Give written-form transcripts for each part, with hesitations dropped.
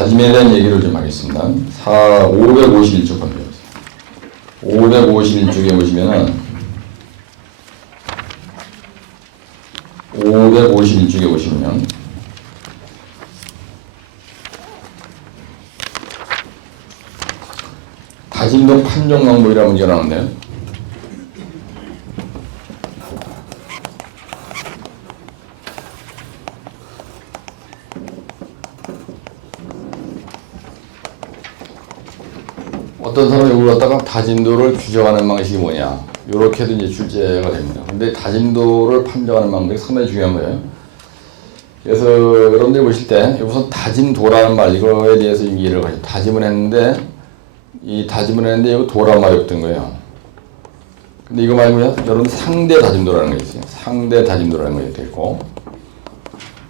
다짐에 대한 얘기를 좀 하겠습니다. 551쪽 건데요. 551쪽에 보시면은 551쪽에 보시면 다짐도 판정 방법이라는 문제가 나오는데요. 어떤 사람이 이걸 갖다가 다짐도를 규정하는 방식이 뭐냐, 이렇게 해도 이제 출제가 됩니다. 근데 다짐도를 판정하는 방법이 상당히 중요한 거예요. 그래서 여러분들이 보실 때 우선 다짐도라는 말, 이거에 대해서 이해를 가지고 다짐을 했는데, 이 다짐을 했는데 이거 도라는 말이 없던 거예요. 근데 이거 말고요, 여러분 상대 다짐도라는 게 있어요. 상대 다짐도라는 게 있고,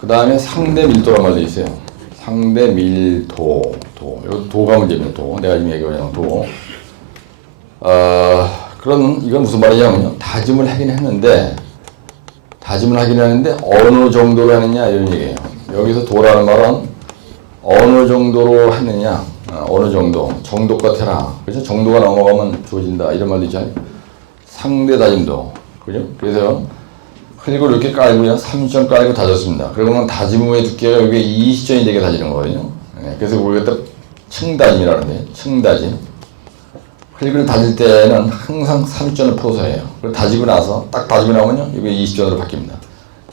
그 다음에 상대 밀도라는 말도 있어요. 상대 밀도, 요 도가 문제입니다. 도. 내가 지금 얘기하는 도. 그럼 이건 무슨 말이냐면요, 다짐을 하긴 했는데 어느 정도로 하느냐 이런 얘기예요. 여기서 도라는 말은 어느 정도로 하느냐, 어느 정도 같아라. 그죠? 정도가 넘어가면 좋아진다 이런 말도 있잖아요. 상대 다짐도, 그죠? 그래서 그리고 이렇게 깔고요, 30점 깔고 다졌습니다. 그러면 다짐 후의 두께가 여기 20점이 되게 다지는 거거든요. 그래서 우리가 또 층다짐이라는데, 층다짐. 그리고 다질 때는 항상 30점을 포서해요. 그리고 다지고 나서 딱 다지고 나오면요, 이게 20점으로 바뀝니다.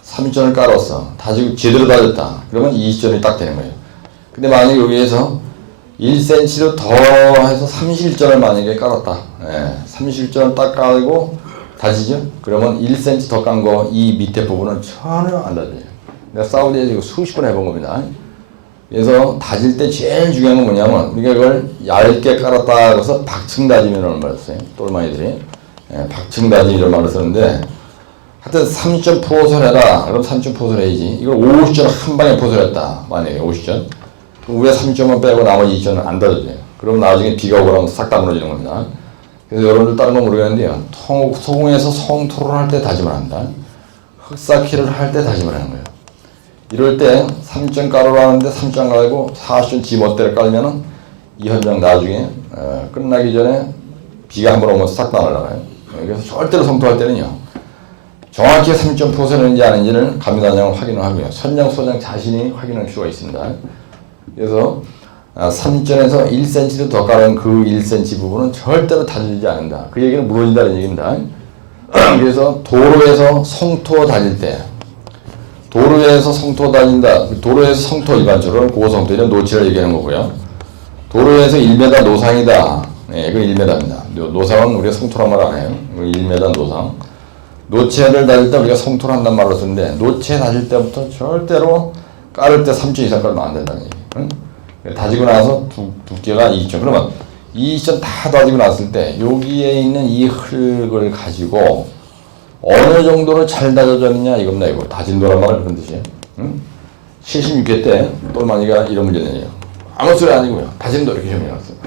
30점을 깔았어. 다지고 제대로 다졌다. 그러면 20점이 딱 되는 거예요. 근데 만약에 여기에서 1cm로 더 해서 31점을 만약에 깔았다. 31점을 딱 깔고 다지죠? 그러면 1cm 더 깐 거 이 밑에 부분은 전혀 안 다져요. 내가 사우디에 지금 수십 번 해본 겁니다. 그래서 다질 때 제일 중요한 건 뭐냐면, 우리가 이걸 얇게 깔았다 해서 박층 다짐이라는 말을 써요. 똘마니들이. 박층 다짐이라는 말을 쓰는데, 하여튼 30점 포설해라. 그럼 30점 포설해야지. 이걸 50점 한 방에 포설했다. 만약에 50점. 위에 30점만 빼고 나머지 20점은 안 다져져요. 그럼 나중에 비가 오고 나면 싹 다 무너지는 겁니다. 그래서 여러분들 다른 건 모르겠는데요, 소공에서 성토를 할 때 다짐을 한다. 흑사키를 할 때 다짐을 하는 거예요. 이럴 때 3점 깔으러 하는데 3점 깔고 40점 지 멋대로 깔면은 이 현장 나중에 끝나기 전에 비가 한번 오면 싹 다 날아가요. 그래서 절대로 성토할 때는요, 정확히 3점 포설했는지 아닌지는 감리단장을 확인을 하고요, 선장 소장 자신이 확인할 필요가 있습니다. 그래서 3점에서 1cm도 더 깔은 그 1cm 부분은 절대로 다지지 않는다. 그 얘기는 무너진다는 얘기입니다. 그래서 도로에서 성토 다닐 때, 도로에서 성토 다닌다. 도로에서 성토 일반적으로 고성토 이런 노치를 얘기하는 거고요. 도로에서 1m 노상이다. 이건 1m입니다. 노상은 우리가 성토란 말 안 해요. 1m 노상. 노체를 다닐 때 우리가 성토를 한단 말로 쓰는데, 노체 다질 때부터 절대로 깔을 때 3점 이상 깔면 안 된다는 얘기예요. 다지고 나서 두께가 2점. 그러면 2점 다 다지고 났을 때 여기에 있는 이 흙을 가지고 어느 정도로 잘 다져졌느냐 이겁니다. 이거 다진도란 말은 그런 뜻이에요. 76회 때 똘마니가 이런 문제 내요. 아무 소리 아니고요, 다짐도 이렇게 시험이 나왔어요.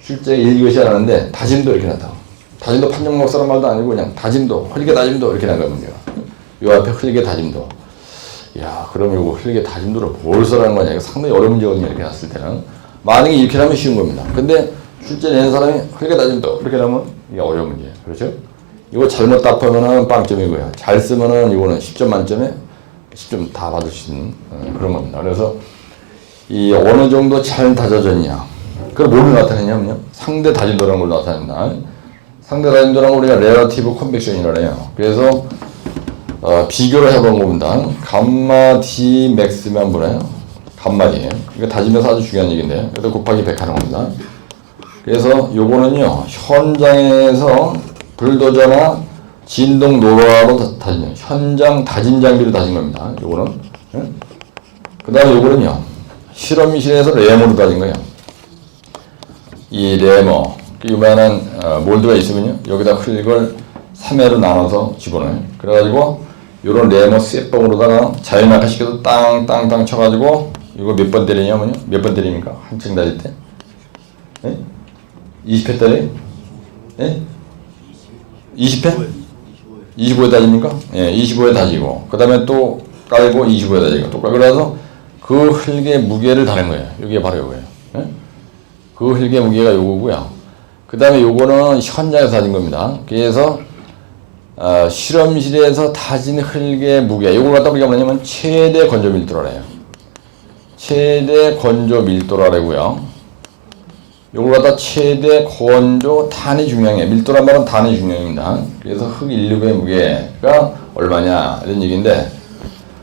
실제 1교시 하는데 다짐도 이렇게 나왔다고. 다짐도 판정목사란 말도 아니고 그냥 다짐도, 흙의 다짐도 이렇게 나간 문제가. 요 앞에 흙의 다짐도. 야, 그럼 이거 흙의 다짐도를 뭘 써라는 거냐. 이거 상당히 어려운 문제거든요. 이렇게 났을 때는. 만약에 이렇게 하면 쉬운 겁니다. 근데 실제 내는 사람이 흙의 다짐도 이렇게 하면 이게 어려운 문제예요. 그렇죠? 이거 잘못 답하면은 빵점이고요. 잘 쓰면은 이거는 10점 만점에 10점 다 받을 수 있는 그런 겁니다. 그래서 이 어느 정도 잘 다져졌냐. 그걸 뭘로 나타내냐면요, 상대 다짐도라는 걸 나타낸다. 상대 다짐도라는 걸 우리가 레러티브 컨벡션이라고 해요. 그래서 비교를 해본 겁니다. 감마 D 맥스면 뭐래요? 감마디예요. 이거 다지면서 아주 중요한 얘기인데, 그래서 곱하기 100 하는 겁니다. 그래서 요거는요, 현장에서 불도저나 진동 노라로 다진, 현장 다짐 장비로 다진 겁니다. 요거는. 그 다음에 요거는요, 실험실에서 레머로 다진 거예요. 이 레머, 요만한 몰드가 있으면요, 여기다 흙을 3회로 나눠서 집어넣어요. 그래가지고 요런 레머 쇳봉으로다가 자연낙하 시켜서 땅땅땅 쳐가지고, 이거 몇 번 때리냐면요, 몇 번 때립니까? 한층 다질 때? 20회 때려요? 20회? 25회 다집니까? 25회 다지고, 그 다음에 또 깔고 25회 다지고, 또 깔고, 그래서 그 흙의 무게를 다는 거예요. 이게 바로 요거예요. 예? 그 흙의 무게가 요거고요. 그 다음에 요거는 현장에서 다진 겁니다. 그래서 실험실에서 다진 흙의 무게, 요걸 갖다 우리가 뭐냐면 최대 건조 밀도라 해요. 최대 건조 밀도라고요. 요걸 갖다 최대 건조 단위 중량이에요. 밀도란 말은 단위 중량입니다. 그래서 흙 1립의 무게가 얼마냐 이런 얘기인데,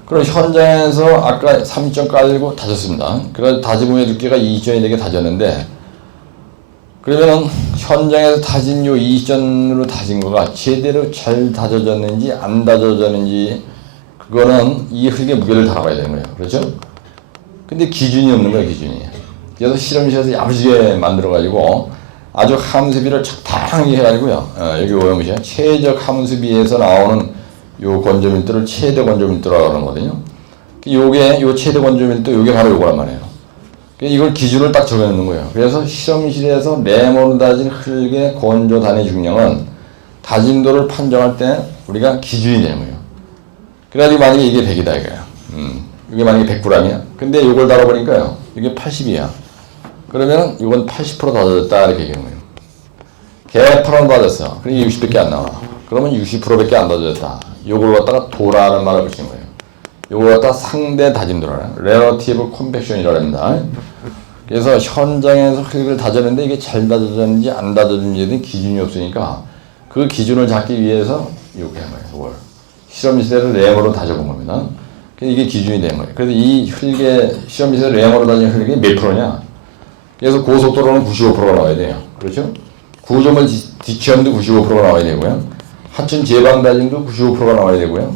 그럼 현장에서 아까 3점 깔고 다졌습니다. 그래서 다짐의 두께가 2전이 되게 다졌는데, 그러면은 현장에서 다진 요 2전으로 다진 거가 제대로 잘 다져졌는지 안 다져졌는지, 그거는 이 흙의 무게를 달아봐야 되는 거예요. 그렇죠? 근데 기준이 없는 거예요, 기준이. 그래서 실험실에서 야무지게 만들어가지고 아주 함수비를 적당히 해가지고요. 여기 오염시에 최적 함수비에서 나오는 요 건조밀도를 최대 건조밀도라고 하는 거거든요. 요게, 요 최대 건조밀도, 요게 바로 요거란 말이에요. 이걸 기준을 딱 적어놓는 거예요. 그래서 실험실에서 레몬으로 다진 흙의 건조 단위 중량은 다짐도를 판정할 때 우리가 기준이 되는 거예요. 그래가지고 만약에 이게 100이다 이거야. 이게 만약에 100g이야. 근데 요걸 달아보니까요, 이게 80이야. 그러면 이건 80% 다졌다 이렇게 얘기하는 거예요. 개파랑 다졌어. 그러니 60밖에 안 나와. 그러면 60%밖에 안 다졌다. 요걸 갖다가 도라는 말을 붙이는 거예요. 요걸 갖다가 상대 다짐도라, relative compaction이라고 합니다. 그래서 현장에서 흙을 다졌는데 이게 잘 다져졌는지 안 다져졌는지는 기준이 없으니까 그 기준을 잡기 위해서 이렇게 한 거예요. 이걸 실험실에서 램으로 다져본 겁니다. 이게 기준이 되는 거예요. 그래서 이 흙의 실험실에서 램으로 다진 흙이 몇 프로냐? 그래서 고속도로는 95%가 나와야 돼요. 그렇죠? 구조물 뒤치험도 95%가 나와야 되고요. 하천 제방 다짐도 95%가 나와야 되고요.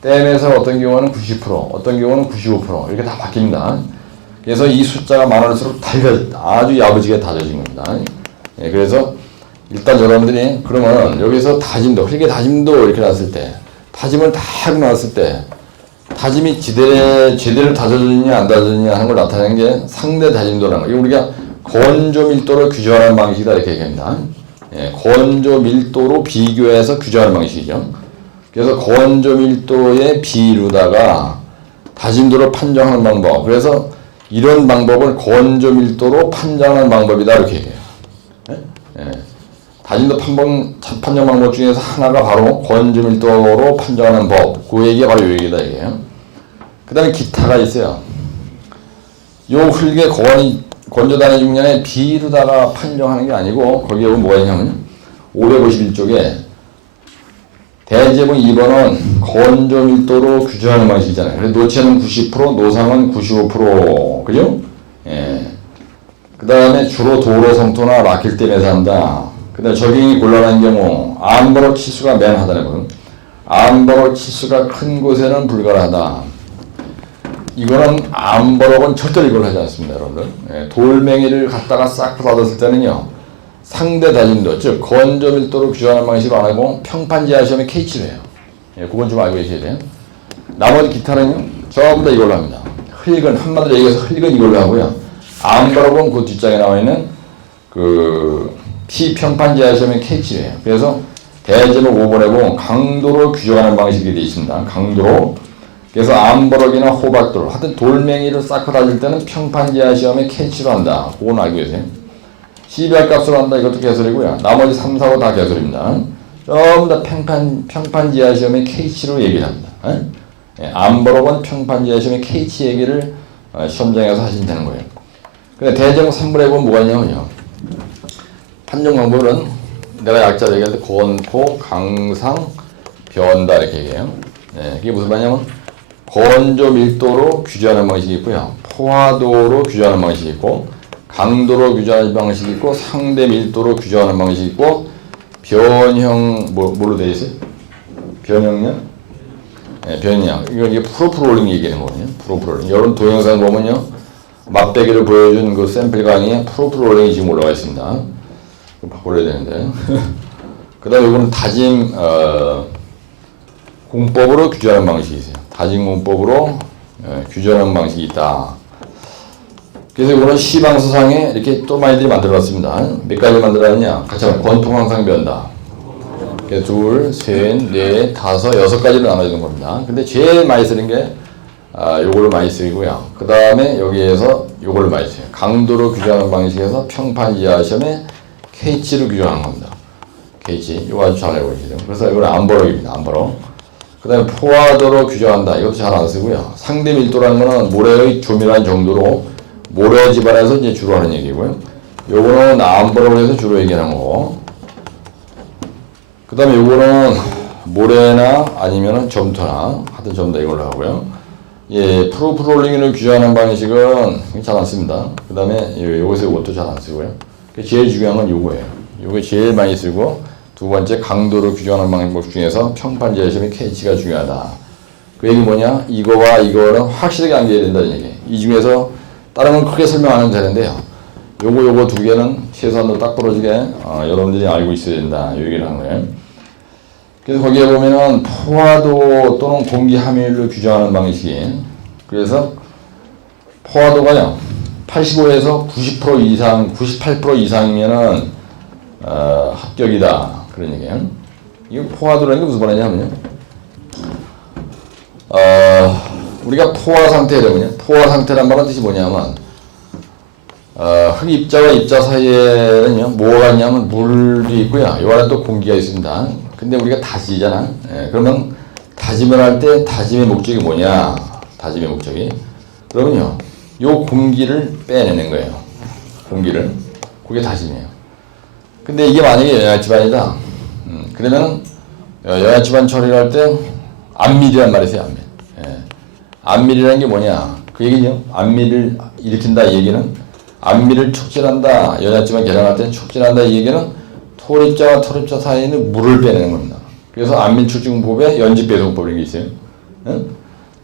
댐에서 어떤 경우는 90%, 어떤 경우는 95% 이렇게 다 바뀝니다. 그래서 이 숫자가 많을수록 아주 야무지게 다져진 겁니다. 예, 그래서 일단 여러분들이 그러면 여기서 다짐도, 흙의 다짐도 이렇게 놨을 때, 다짐을 다 하고 나왔을 때 다짐이 제대로 다져졌느냐 안 다져졌느냐 하는 걸 나타내는 게 상대 다짐도라는 거예요. 우리가 건조 밀도를 규정하는 방식이다 이렇게 얘기합니다. 예, 건조 밀도로 비교해서 규정하는 방식이죠. 그래서 건조 밀도의 비율로다가 다짐도를 판정하는 방법. 그래서 이런 방법을 건조 밀도로 판정하는 방법이다 이렇게 얘기해요. 예? 예. 다짐도 판정 방법 중에서 하나가 바로 건조 밀도로 판정하는 법. 그 얘기가 바로 이 얘기다 이게요. 그 다음에 기타가 있어요. 요 흙의 건조 단위 중량의 비로다가 판정하는 게 아니고, 거기에 뭐가 있냐면 551쪽에 대제목 2번은 건조 밀도로 규정하는 방식이잖아요. 그래서 노체는 90%, 노상은 95%. 그죠? 예. 그 다음에 주로 도로 성토나 막힐 때 매사한다. 그 다음에 적용이 곤란한 경우, 암버럭 치수가 맨 하단에 암버럭 치수가 큰 곳에는 불가하다. 이거는 암버럭은 절대로 이걸 하지 않습니다, 여러분들. 예. 돌멩이를 갖다가 싹 받았을 때는요, 상대 다짐도, 즉 건조 밀도로 규정하는 방식으로 안 하고 평판지하 시험에 K치로 해요. 예, 그건 좀 알고 계셔야 돼요. 나머지 기타는요, 전부 다 이걸로 합니다. 흙은, 한마디로 얘기해서 흙은 이걸로 하고요. 암버럭은 그 뒷장에 나와 있는 그 P평판지하 시험에 K치로 해요. 그래서 대제목 5번에 보면 강도로 규정하는 방식이 되어 있습니다. 강도로. 그래서 암버럭이나 호박돌, 하여튼 돌멩이를 쌓고 다닐 때는 평판지하 시험에 K치로 한다. 그건 알고 계세요. CBR 값으로 한다. 이것도 개설이고요. 나머지 3, 4, 5 다 개설입니다. 전부 다 평판지하 시험의 K치로 얘기를 합니다. 예, 암버럭은 평판지하 시험의 K치 얘기를 시험장에서 하시면 되는 거예요. 근데 대제목 3번에 보면 뭐가 있냐면요, 판정 방법은 내가 약자로 얘기할 때 건포, 강상, 변다 이렇게 얘기해요. 예, 그게 무슨 말이냐면 건조 밀도로 규정하는 방식이 있고요, 포화도로 규정하는 방식이 있고, 강도로 규정하는 방식이 있고, 상대 밀도로 규정하는 방식이 있고, 변형, 뭘로 되어 있어요? 변형량? 네, 변형. 이게 프로프롤링 얘기하는 거거든요. 프로프롤링. 여러분 동영상 보면요, 맛배기를 보여준 그 샘플 강의에 프로프롤링이 지금 올라와 있습니다. 바꿔야 되는데. 그 다음에 이거는 다짐, 공법으로 규정하는 방식이 있어요. 다짐 공법으로 규정하는 방식이 있다. 그래서 이거는 시방서상에 이렇게 또 많이들이 만들어놨습니다. 몇 가지 만들어놨냐? 같이 하면 권통항상 변다. 둘, 셋, 넷, 다섯, 여섯 가지로 나눠지는 겁니다. 근데 제일 많이 쓰는 게 요걸로 많이 쓰이고요. 그 다음에 여기에서 요걸로 많이 써요. 강도로 규정하는 방식에서 평판 이하 시험에 K치로 규정하는 겁니다. K치. 이거 아주 잘 알고 계시죠. 그래서 이거는 암버럭입니다. 암버럭. 그 다음에 포화도로 규정한다. 이것도 잘 안 쓰고요. 상대 밀도라는 거는 모래의 조밀한 정도로 모래 집안에서 이제 주로 하는 얘기고요. 요거는 암버럭을 해서 주로 얘기하는 거고. 그 다음에 요거는 모래나 아니면은 점토나 하여튼 전부 다 이걸로 하고요. 예, 프로롤링을 규정하는 방식은 잘 안 씁니다. 그 다음에 요것에 이것도 잘 안 쓰고요. 제일 중요한 건 요거예요. 요게 제일 많이 쓰고, 두 번째 강도로 규정하는 방법 중에서 평판지하 시험의 K치가 중요하다. 그 얘기 뭐냐? 이거와 이거는 확실하게 안겨야 된다는 얘기예요. 이 중에서 다른 건 크게 설명 안 해도 되는데요. 요거 두 개는 최소한으로 딱 부러지게 여러분들이 알고 있어야 된다. 요 얘기를 한 거예요. 그래서 거기에 보면은 포화도 또는 공기 함유율로 규정하는 방식이, 그래서 포화도가요 85에서 90% 이상, 98% 이상이면은 합격이다 그런 얘기예요. 이 포화도라는 게 무슨 말이냐면요, 우리가 포화 상태라면요, 포화 상태란 말은 뜻이 뭐냐면 흑입자와 입자 사이에는요 뭐가 있냐면 물이 있고요, 요 안에 또 공기가 있습니다. 근데 우리가 다지잖아. 예, 그러면 다짐을 할 때 다짐의 목적이 뭐냐? 다짐의 목적이, 그러면요 요 공기를 빼내는 거예요. 공기를. 그게 다짐이에요. 근데 이게 만약에 영양집안이다. 그러면 영양집안 처리를 할 때 안밀이란 말이 있어요. 안밀. 예. 안밀이라는 게 뭐냐? 그 얘기죠. 안밀을 일으킨다 이 얘기는, 안밀을 촉진한다. 영양집안 개량할 때 촉진한다 이 얘기는 토립자와 토립자 사이에 있는 물을 빼내는 겁니다. 그래서 안밀출증법에 연집배송법이라는 게 있어요. 응?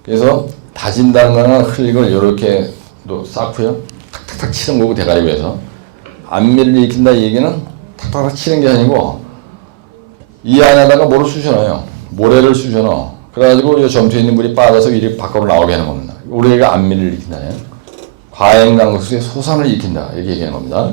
그래서 다진다는 거는 흘릭을 이렇게 쌓고요, 탁탁탁 치는 거고, 대가리 위에서. 안밀을 일으킨다 이 얘기는 탁탁탁 치는 게 아니고 이 안에다가 뭐를 쑤셔넣어요. 모래를 쑤셔넣어. 그래가지고 이 점토에 있는 물이 빠져서 이렇게 밖으로 나오게 하는 겁니다. 우리가 안밀을 일으킨다네요. 과행강수의 소산을 일으킨다 이렇게 얘기하는 겁니다.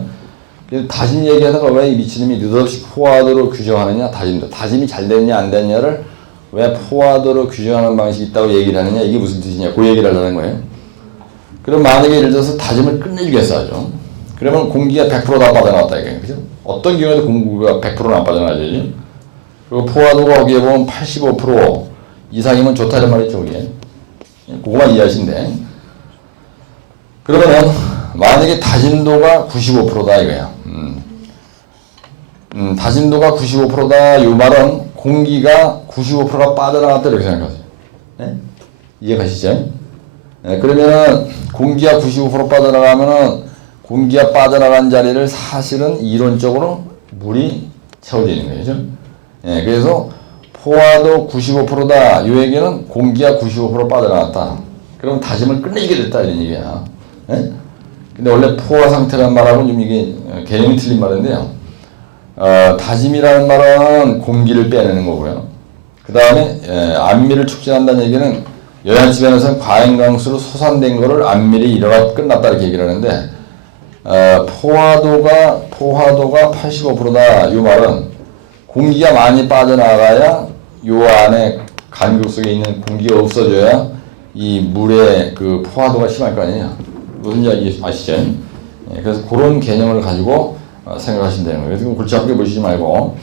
다짐 얘기하다가 왜 이 미친놈이 느닷없이 포화도로 규정하느냐, 다짐도. 다짐이 잘 됐냐 안 됐냐를 왜 포화도로 규정하는 방식이 있다고 얘기를 하느냐, 이게 무슨 뜻이냐, 그 얘기를 하려는 거예요. 그럼 만약에 예를 들어서 다짐을 끝내주겠어 하죠. 그러면 공기가 100%다 빠져나왔다 이거예요. 그죠? 어떤 경우에도 공기가 100%는 안 빠져나가죠. 그리고 포화도가 거기에 보면 85% 이상이면 좋다 이런 말이죠. 그게. 그거만 이해하시면 돼. 그러면은 만약에 다짐도가 95%다 이거야. 다짐도가 95%다 요 말은 공기가 95%가 빠져나갔다 이렇게 생각하세요. 네? 이해가시죠? 네, 그러면은 공기가 95% 빠져나가면은 공기가 빠져나간 자리를 사실은 이론적으로 물이 채워져 있는 거죠. 네, 그래서 포화도 95%다 요 얘기는 공기가 95% 빠져나갔다. 그럼 다짐을 끝내게 됐다 이런 얘기야. 네? 근데 원래 포화 상태라는 말하고는 좀 이게 개념이 틀린 말인데요. 다짐이라는 말은 공기를 빼내는 거고요. 그 다음에 안밀을 촉진한다는 얘기는 영양집안에서는 과잉강수로 소산된 거를 안밀이 일어나 끝났다 이렇게 얘기를 하는데, 포화도가 85%다 이 말은 공기가 많이 빠져나가야 요 안에 간극 속에 있는 공기가 없어져야 이 물의 그 포화도가 심할 거 아니냐. 무슨 이야기 아시죠? 예, 그래서 그런 개념을 가지고 생각하시면 되는 거예요. 그래서 골치 아프게 보시지 말고,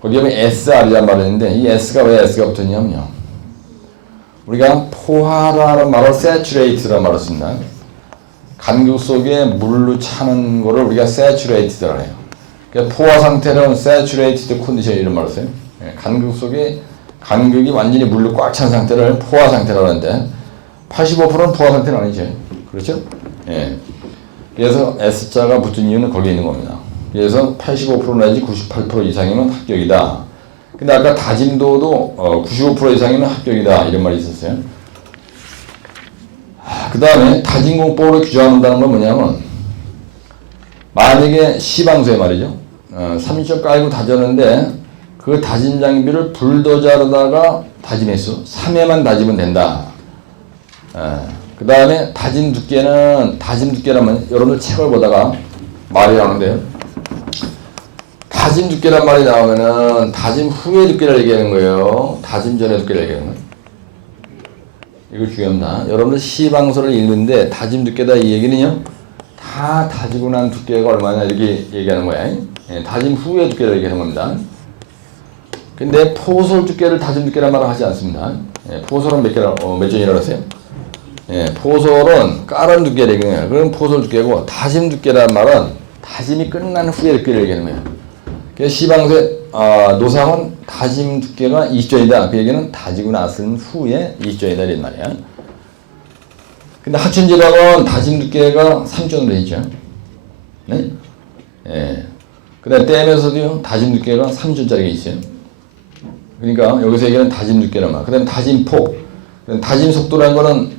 거기에 보면 SR이라는 말이 있는데, 이 S가 왜 S가 붙었냐면요, 우리가 포화라는 말을 saturated라는 말을 씁니다. 간극 속에 물로 차는 거를 우리가 saturated라고 해요. 그러니까 포화 상태는 saturated condition 이런 말을 써요. 예, 간극 속에 간극이 완전히 물로 꽉 찬 상태를 포화 상태라고 하는데, 85%는 포화 상태는 아니죠. 그렇죠? 예. 그래서 S자가 붙은 이유는 거기에 있는 겁니다. 그래서 85% 내지 98% 이상이면 합격이다. 근데 아까 다짐도도 95% 이상이면 합격이다 이런 말이 있었어요. 그 다음에 다짐공법으로 규정한다는 건 뭐냐면, 만약에 시방수에 말이죠. 3점 깔고 다졌는데 그 다짐 장비를 불도저로다가 다짐했어. 3회만 다지면 된다. 그 다음에 다짐 두께라면 여러분들 책을 보다가 말이 나오는데요. 다짐 두께란 말이 나오면은 다짐 후의 두께를 얘기하는 거예요. 다짐 전의 두께를 얘기하는 거예요. 이거 중요합니다. 여러분들 시방서를 읽는데 다짐 두께다 이 얘기는요. 다 다지고 난 두께가 얼마나 이렇게 얘기하는 거야. 예, 다짐 후의 두께를 얘기하는 겁니다. 근데 포솔 두께를 다짐 두께란 말을 하지 않습니다. 예, 포솔은 몇 전이라고 했어요? 예, 포솔은 깔은 두께를 얘기해요. 그럼 포솔 두께고 다짐 두께란 말은 다짐이 끝난 후의 두께를 얘기하는 거예요. 그래서 시방서의 노상은 다짐 두께가 20전이다. 그 얘기는 다지고 났은 후에 20전이다 이런 말이야. 근데 하천지방은 다짐 두께가 3전으로 돼 있죠. 네? 예. 그 다음에 댐에서도요, 다짐 두께가 3전짜리가 있어요. 그러니까 여기서 얘기하는 다짐 두께란 말. 그 다음에 다짐폭. 다짐 속도라는 거는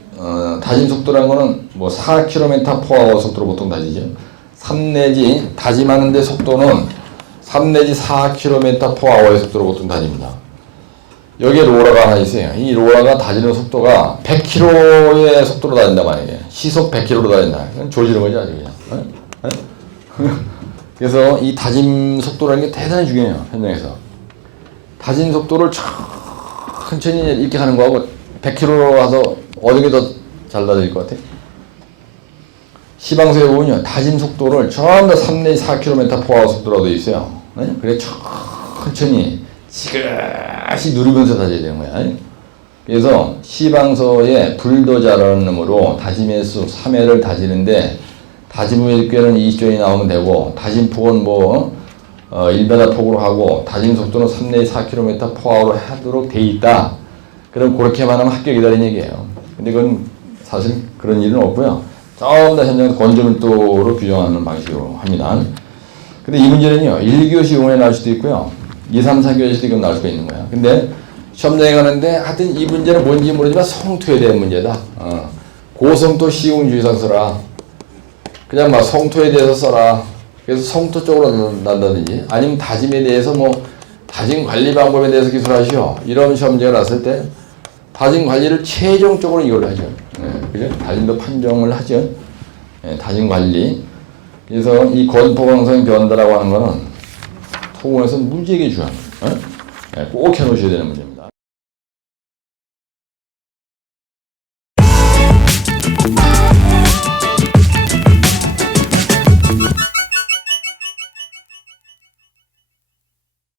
뭐 4km/h 속도로 보통 다지죠. 3 내지 다짐하는데 속도는 3 내지 4km/h의 속도로 보통 다닙니다. 여기에 로라가 하나 있어요. 이 로라가 다지는 속도가 100km의 속도로 다닌단 말이에요. 시속 100km로 다닌다. 그냥 조지는 거지 아주 그냥. 그래서 이 다짐 속도라는 게 대단히 중요해요. 현장에서. 다짐 속도를 천천히 이렇게 가는 거하고 100km로 가서 어느 게 더 잘 다질 것 같아? 시방서에 보면요. 다짐 속도를 전부 다 3 내지 4km/h 속도로 되어 있어요. 네? 그래 천천히 지그시 누르면서 다져야 되는 거야. 그래서 시방서에 불도자라는 놈으로 다짐의 수 3회를 다지는데 다짐의 두께는 20전이 나오면 되고 다짐폭은 뭐 1m 폭으로 하고 다짐 속도는 3 내지 4km/h로 하도록 돼 있다. 그럼 그렇게만 하면 합격이다는 얘기예요. 근데 그건 사실 그런 일은 없고요. 전부 다 현장에서 건조밀도로 규정하는 방식으로 합니다. 근데 이 문제는요, 1교시 용어에 나올 수도 있고요. 2, 3, 4교시도 이건 나올 수가 있는 거야. 근데 시험장에 가는데 하여튼 이 문제는 뭔지 모르지만 성토에 대한 문제다. 고성토 시공주의상 써라. 그냥 막 성토에 대해서 써라. 그래서 성토 쪽으로 난다든지 아니면 다짐에 대해서 뭐 다짐 관리 방법에 대해서 기술하시오. 이런 시험제가 났을 때 다짐 관리를 최종적으로 이걸 하죠. 그죠? 다짐도 판정을 하죠. 다짐 관리. 그래서 이 건포강성 변다라고 하는 거는 토공에서 문제에게 중요한 꼭 해놓으셔야 되는 문제입니다.